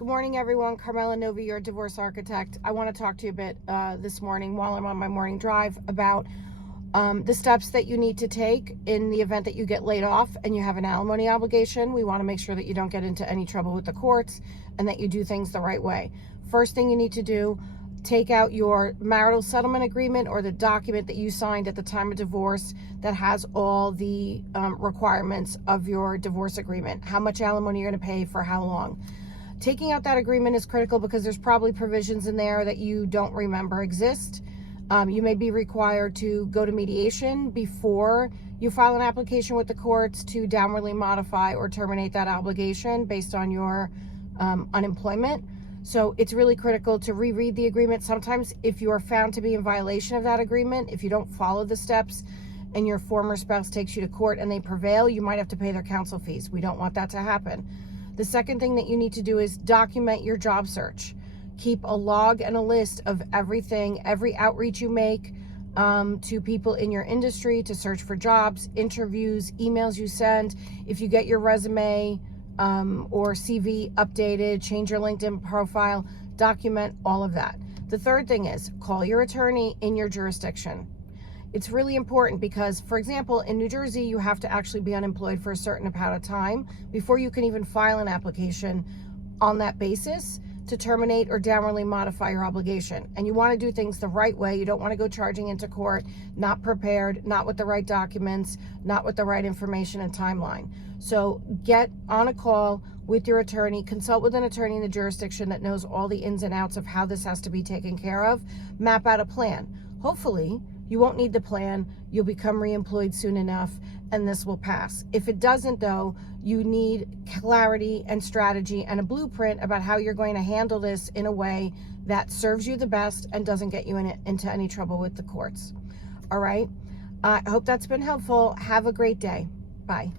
Good morning, everyone. Carmela Novi, your divorce architect. I want to talk to you a bit this morning while I'm on my morning drive about the steps that you need to take in the event that you get laid off and you have an alimony obligation. We want to make sure that you don't get into any trouble with the courts and that you do things the right way. First thing you need to do, take out your marital settlement agreement or the document that you signed at the time of divorce that has all the requirements of your divorce agreement. How much alimony you're going to pay for how long. Taking out that agreement is critical because there's probably provisions in there that you don't remember exist. You may be required to go to mediation before you file an application with the courts to downwardly modify or terminate that obligation based on your unemployment. So it's really critical to reread the agreement. Sometimes if you are found to be in violation of that agreement, if you don't follow the steps and your former spouse takes you to court and they prevail, you might have to pay their counsel fees. We don't want that to happen. The second thing that you need to do is document your job search. Keep a log and a list of everything, every outreach you make to people in your industry to search for jobs, interviews, emails you send. If you get your resume or CV updated, change your LinkedIn profile, document all of that. The third thing is call your attorney in your jurisdiction. It's really important because, for example, in New Jersey, you have to actually be unemployed for a certain amount of time before you can even file an application on that basis to terminate or downwardly modify your obligation. And you want to do things the right way. You don't want to go charging into court, not prepared, not with the right documents, not with the right information and timeline. So get on a call with your attorney, consult with an attorney in the jurisdiction that knows all the ins and outs of how this has to be taken care of, map out a plan. Hopefully, you won't need the plan, you'll become reemployed soon enough, and this will pass. If it doesn't though, you need clarity and strategy and a blueprint about how you're going to handle this in a way that serves you the best and doesn't get you into any trouble with the courts. All right? I hope that's been helpful. Have a great day. Bye.